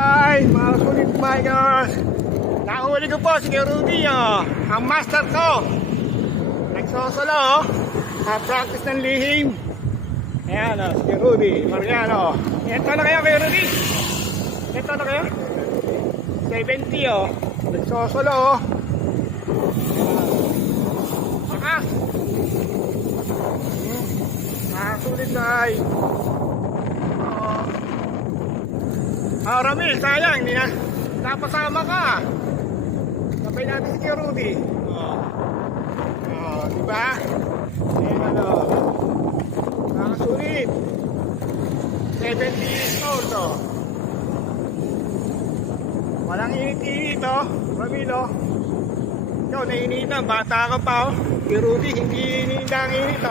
Ay, mga sulit miners. Nahuli ko po si Rudy, ang master ko. Nagsosolo, practice ng lihim. Ayan, si Rudy Mariano. Ito na kayo, Kuya Rudy? Ito na kayo? 70, nagsosolo, Makas. Mga sulit na ay. Ramil, sayang, hindi na napasama ka. Sabay natin si Kuya Rudy. Diba? Ayan, nakasulit. 70 years old, walang init-init, Ramil, ikaw, nainita, bata ka pa, Kuya Rudy, hindi init ang init,